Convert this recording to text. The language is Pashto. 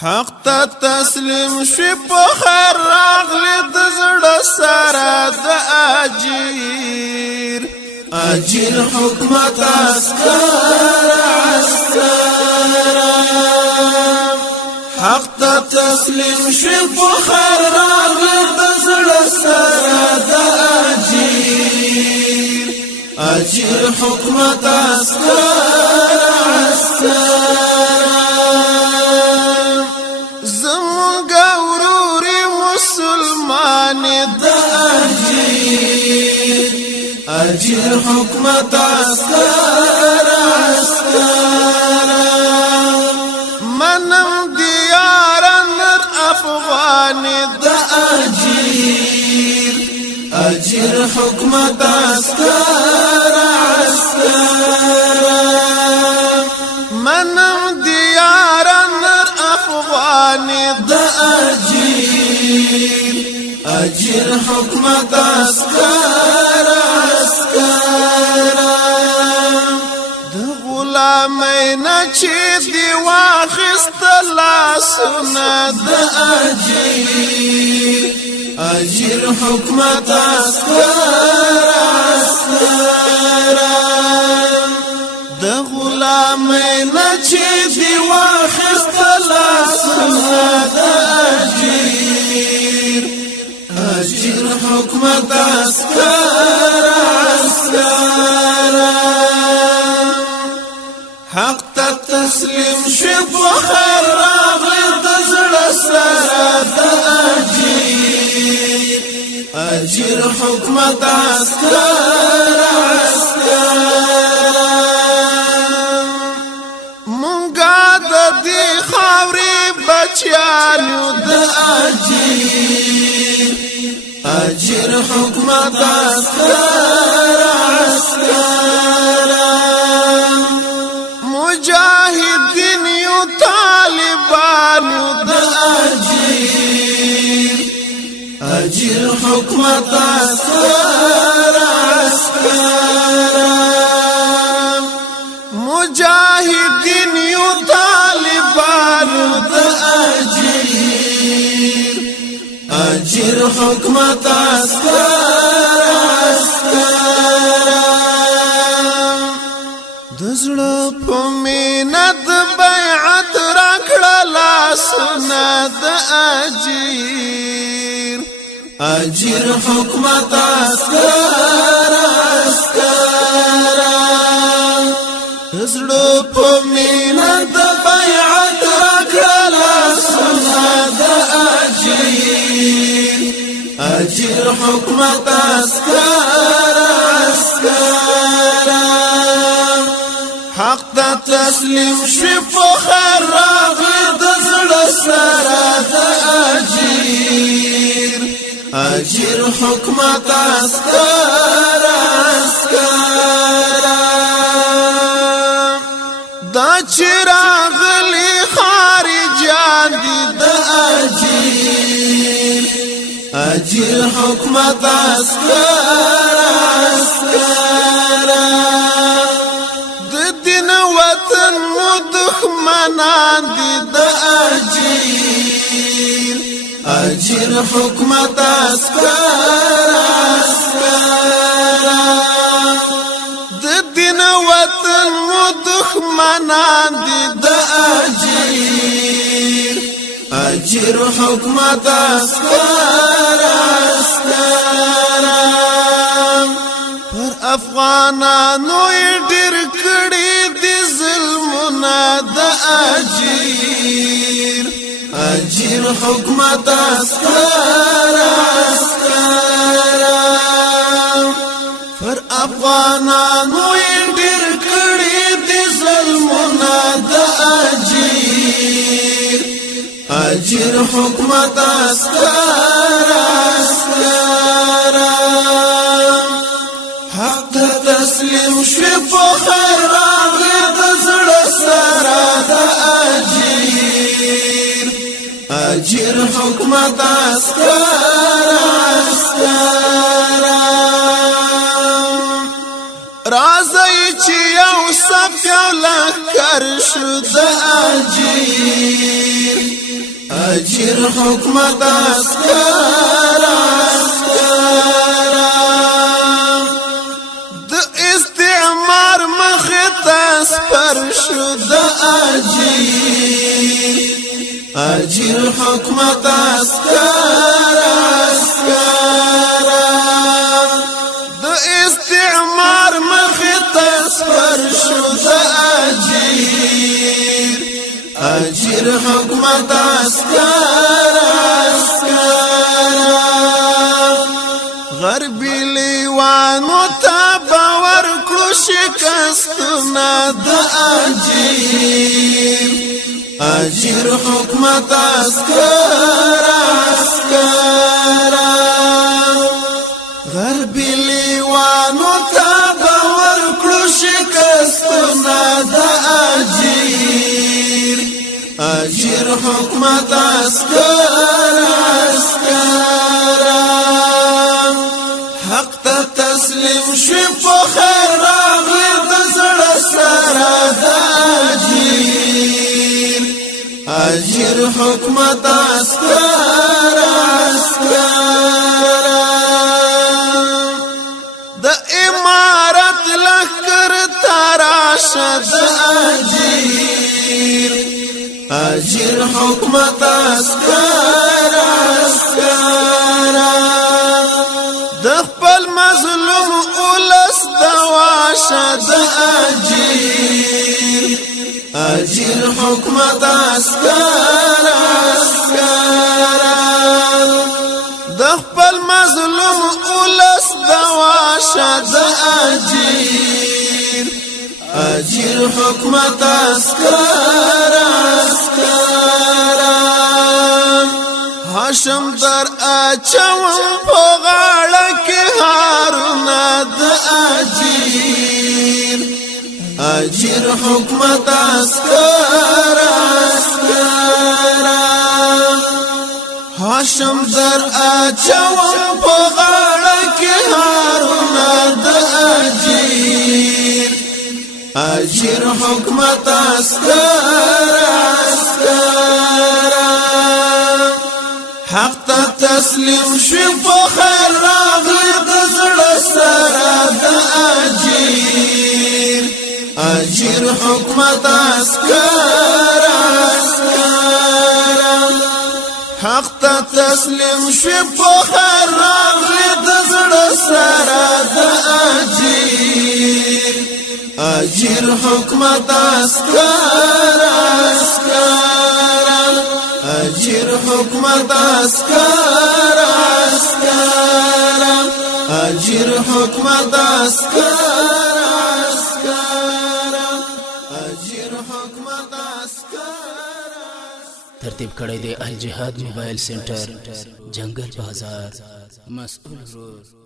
حق ته تسلیم شي په خیر راغلی د زړه سره د اجیر حکومت عسکر حق ته تسلیم شي په خیر راغلی د زړه سره د اجیر حکومت عسکر اجیر حکومت عسکر منم دیارنر افغان د اجیر حکومت عسکر منم دیارنر افغان د اجیر حکومت عسکر د غلامینا چې دی واخست لاسونه د اجیر حکومت عسکر د غلامینا چې دی واخست لاسونه د اجیر حکومت عسکر حق ته تسلیم شي په خیر راغلی د زړه سره د اجیر حکومت عسکر مونږه د دې خاورې بچیانو د اجیر حکومت عسکر مجاهدین یو طالبان د اجیر حکومت عسکر مجاهدین یو طالبان د اجیر حکومت عسکر د زړه په مینه د بیعت راکړه لاسونه د اجیر حکومت عسکر د زړه په مینه د بیعت راکړه لاسونه د اجیر حکومت عسکر حق ته تسلیم شي په خیر راغلی د زړه سره د اجیر حکومت عسکر دا چې راغلي خارجان دي د اجیر حکومت عسکر د دین وطن مو دښمنان دي د اجیر حکومت عسکر د دین وطن مو دښمنان دي د اجیر حکومت عسکر پر افغانانو ډېر کړي دي ظلمونه د اجیر حکومت عسکر پر افغانانو ډېر کړي دي ظلمونه د اجیر حکومت عسکر حق ته تسلیم شي په خیر راغلی د زړه سره د اجیر حکومت عسکر راځي چې یو صف یو لښکر شو د اجر حکمت اسکر د استعمار مختص پر شو د اجر حکمت اسکر د استعمار مختص پر شو د اجر حکمت اسکر غربی لیوانو تا باور کړو شکستونه د اجر حکمت اسکر غربی لیوانو تا باور کړو شکستونه د اجر حکمت اسکر حق ته تسلیم شو په خیر راغلی د زړه سره د اجر حکمت اسکر د امارت لخر تراشه د اجر حکمت اسکر د خپل مظلوم اولس دواشه د اجر حکمت اسکر د خپل مظلوم اولس دواشه د اجر حکمت اسکر هاشم در اچوم په غاړه کې هارون د اجر حکمت اسکر هاشم در اچوم په غاړه کې هارون د اجر حکمت اسکر حق ته تسلیم شو په خیر راغلی د زړه سره د اجر حکمت اسکر حق ته تسلیم شو په خیر راغلی د زړه سره د اجر حکمت اسکر اجر حکمت اسکر اجر حکمت اسکر اجر حکمت اسکر ترتیب کړی دی الجهاد موبایل سنټر جنگل بازار مسؤل روز